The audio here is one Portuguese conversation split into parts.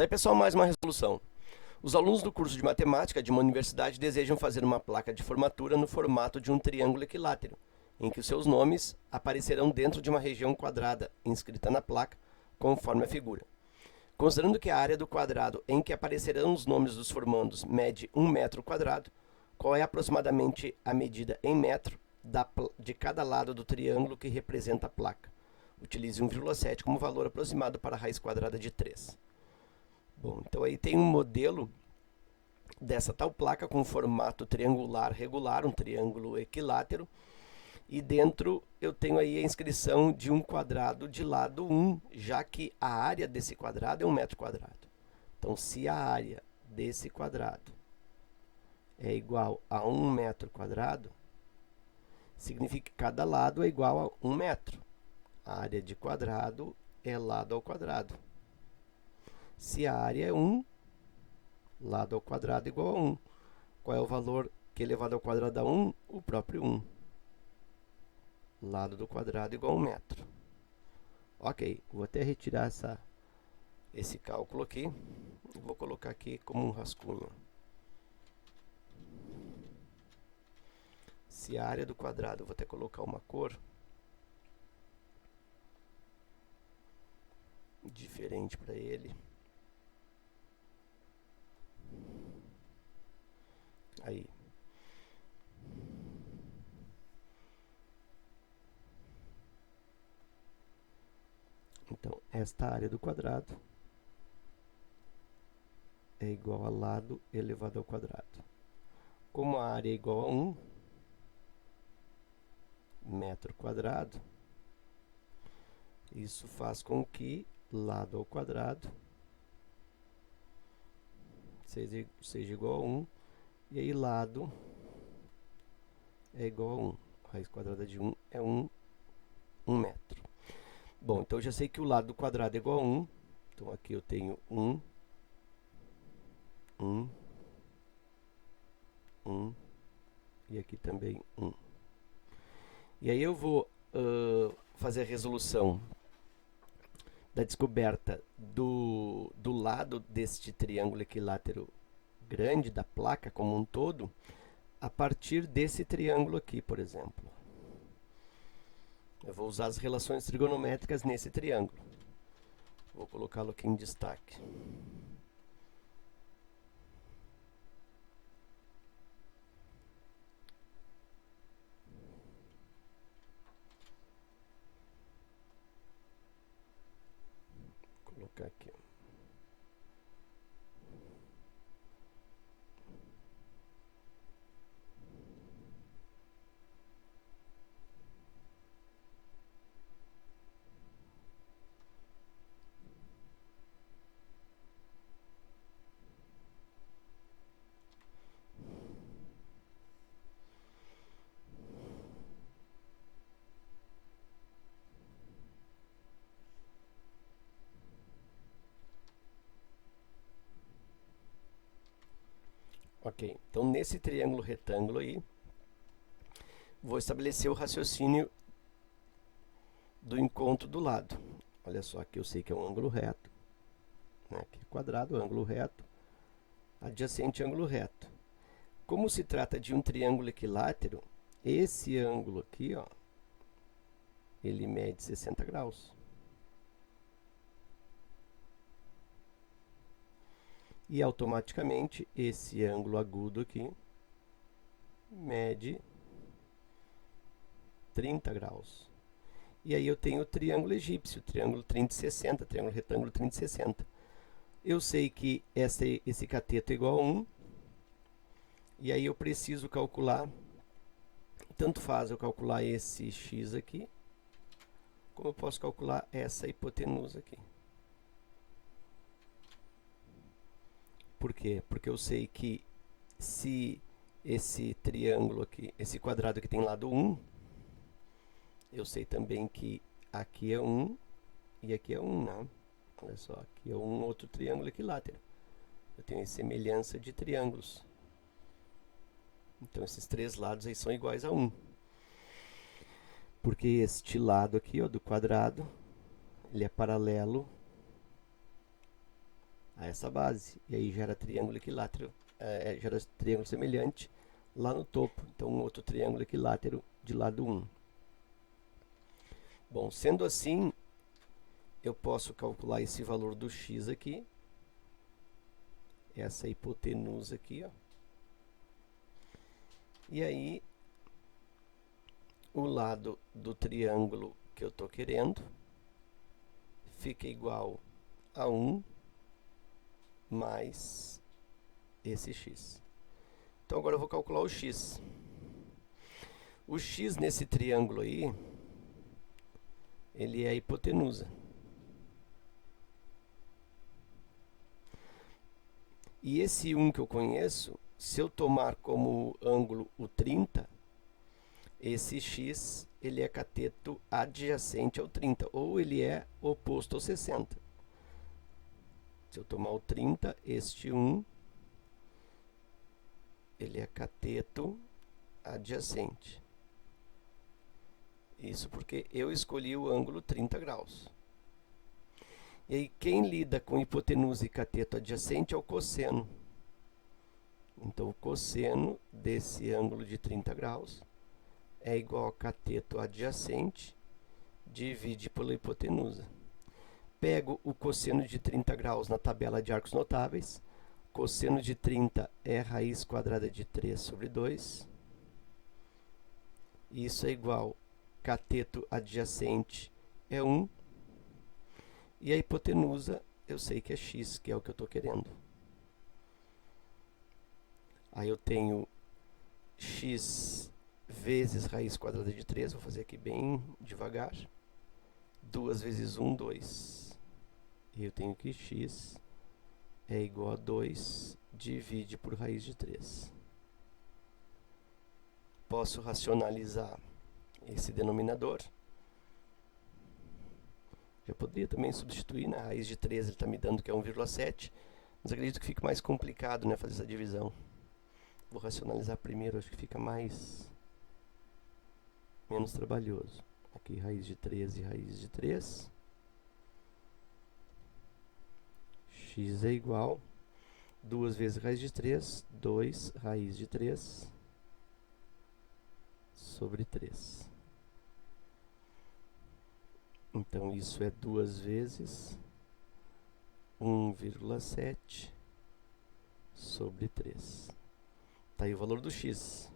Daí, pessoal, mais uma resolução. Os alunos do curso de matemática de uma universidade desejam fazer uma placa de formatura no formato de um triângulo equilátero, em que os seus nomes aparecerão dentro de uma região quadrada inscrita na placa, conforme a figura. Considerando que a área do quadrado em que aparecerão os nomes dos formandos mede 1 metro quadrado, qual é aproximadamente a medida em metro de cada lado do triângulo que representa a placa? Utilize 1,7 como valor aproximado para a raiz quadrada de 3. Bom, então aí tem um modelo dessa tal placa com formato triangular regular, um triângulo equilátero, e dentro eu tenho aí a inscrição de um quadrado de lado 1, já que a área desse quadrado é 1 metro quadrado. Então, se a área desse quadrado é igual a 1 metro quadrado, significa que cada lado é igual a 1 metro. A área de quadrado é lado ao quadrado. Se a área é 1, lado ao quadrado é igual a 1. Qual é o valor que elevado ao quadrado dá 1? O próprio 1. Lado do quadrado igual a 1 metro. Ok, vou até retirar esse cálculo aqui. Vou colocar aqui como um rascunho. Se a área do quadrado, eu vou até colocar uma cor diferente para ele. Aí. Então, esta área do quadrado é igual a lado elevado ao quadrado. Como a área é igual a 1 metro quadrado, isso faz com que lado ao quadrado seja igual a 1, e aí lado é igual a 1. A raiz quadrada de 1 é 1 metro. Bom, então eu já sei que o lado do quadrado é igual a 1. Então aqui eu tenho 1, 1, e aqui também 1. E aí eu vou fazer a resolução da descoberta do lado deste triângulo equilátero grande, da placa como um todo, a partir desse triângulo aqui, por exemplo. Eu vou usar as relações trigonométricas nesse triângulo. Vou colocá-lo aqui em destaque. Vou colocar aqui. Ok, então nesse triângulo retângulo aí, vou estabelecer o raciocínio do encontro do lado. Olha só, aqui eu sei que é um ângulo reto, né? Aqui quadrado, ângulo reto, adjacente ângulo reto. Como se trata de um triângulo equilátero, esse ângulo aqui, ó, ele mede 60 graus. E automaticamente esse ângulo agudo aqui mede 30 graus. E aí eu tenho o triângulo egípcio, triângulo 30 e 60, triângulo retângulo 30 e 60. Eu sei que esse cateto é igual a 1, e aí eu preciso calcular, tanto faz eu calcular esse x aqui, como eu posso calcular essa hipotenusa aqui. Por quê? Porque eu sei que se esse triângulo aqui, esse quadrado aqui tem lado 1, eu sei também que aqui é 1 e aqui é 1, né? Olha só, aqui é um outro triângulo equilátero. Eu tenho a semelhança de triângulos. Então, esses três lados aí são iguais a 1. Porque este lado aqui, ó, do quadrado, ele é paralelo a essa base. E aí gera triângulo equilátero, gera triângulo semelhante lá no topo. Então, um outro triângulo equilátero de lado 1. Bom, sendo assim, eu posso calcular esse valor do x aqui, essa hipotenusa aqui, ó. E aí, o lado do triângulo que eu estou querendo fica igual a 1 mais esse x. Então, agora eu vou calcular o x. O x nesse triângulo aí, ele é a hipotenusa. E esse 1 que eu conheço, se eu tomar como ângulo o 30, esse x ele é cateto adjacente ao 30, ou ele é oposto ao 60. Se eu tomar o 30, este 1, ele é cateto adjacente. Isso porque eu escolhi o ângulo 30 graus. E aí, quem lida com hipotenusa e cateto adjacente é o cosseno. Então, o cosseno desse ângulo de 30 graus é igual a cateto adjacente, divide pela hipotenusa. Pego o cosseno de 30 graus na tabela de arcos notáveis. Cosseno de 30 é raiz quadrada de 3 sobre 2. Isso é igual a cateto adjacente é 1. E a hipotenusa, eu sei que é x, que é o que eu estou querendo. Aí eu tenho x vezes raiz quadrada de 3, vou fazer aqui bem devagar. 2 vezes 1, 2. E eu tenho que x é igual a 2, divide por raiz de 3. Posso racionalizar esse denominador. Eu poderia também substituir na raiz de 3, ele está me dando que é 1,7, mas acredito que fica mais complicado, né, fazer essa divisão. Vou racionalizar primeiro, acho que fica menos trabalhoso. Aqui raiz de 3 e raiz de 3. X é igual 2 vezes raiz de 3, 2 raiz de 3 sobre 3. Então, isso é 2 vezes 1,7 sobre 3. Está aí o valor do x.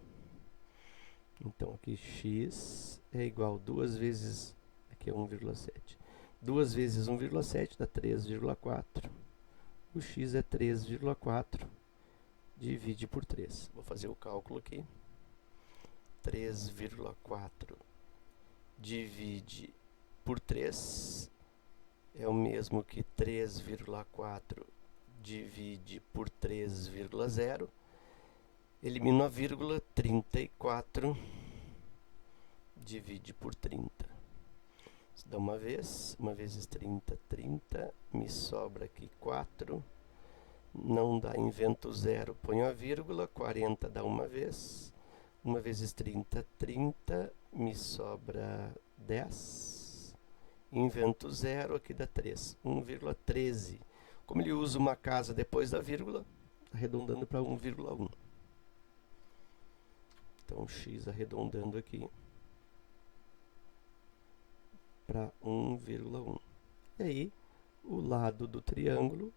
Então, aqui x é igual a 2 vezes, aqui é 1,7. 2 vezes 1,7 dá 3,4. O x é 3,4. Divide por 3. Vou fazer o cálculo aqui. 3,4 divide por 3 é o mesmo que 3,4 divide por 3,0. Elimino a vírgula, 34 divide por 30. Isso dá uma vezes 30, 30, me sobra aqui 4. Não dá, invento 0, ponho a vírgula, 40 dá uma vez. 1 vezes 30, 30, me sobra 10. Invento 0, aqui dá 3, 1,13. Como ele usa uma casa depois da vírgula, arredondando para 1,1. Então, x arredondando aqui para 1,1. E aí, o lado do triângulo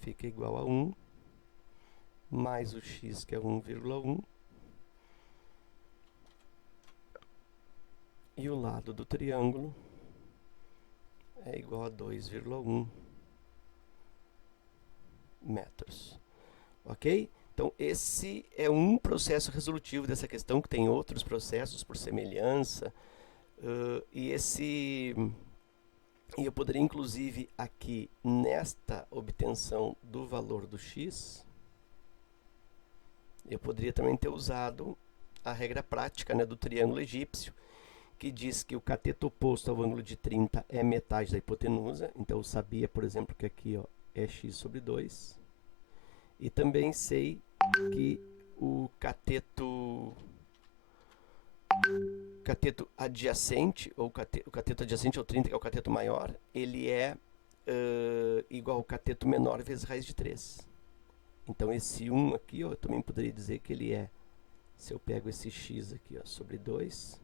fica igual a 1, mais o x, que é 1,1. E o lado do triângulo é igual a 2,1 metros. Ok? Então, esse é um processo resolutivo dessa questão, que tem outros processos por semelhança. E eu poderia, inclusive, aqui, nesta obtenção do valor do x, eu poderia também ter usado a regra prática, né, do triângulo egípcio, que diz que o cateto oposto ao ângulo de 30 é metade da hipotenusa. Então, eu sabia, por exemplo, que aqui ó, é x sobre 2. E também sei que o cateto adjacente, ou o cateto adjacente ao 30, que é o cateto maior, ele é igual ao cateto menor vezes raiz de 3. Então esse 1 aqui, ó, eu também poderia dizer que ele é, se eu pego esse x aqui, ó, sobre 2,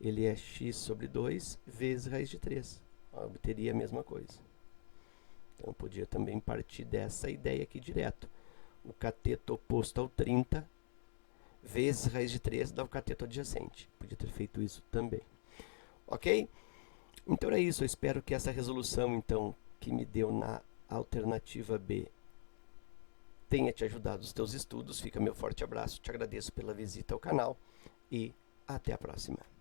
ele é x sobre 2 vezes raiz de 3. Eu obteria a mesma coisa. Então eu podia também partir dessa ideia aqui direto. O cateto oposto ao 30 vezes raiz de 3 dá o cateto adjacente. Podia ter feito isso também. Ok? Então é isso. Eu espero que essa resolução então, que me deu na alternativa B tenha te ajudado nos teus estudos. Fica meu forte abraço. Te agradeço pela visita ao canal e até a próxima.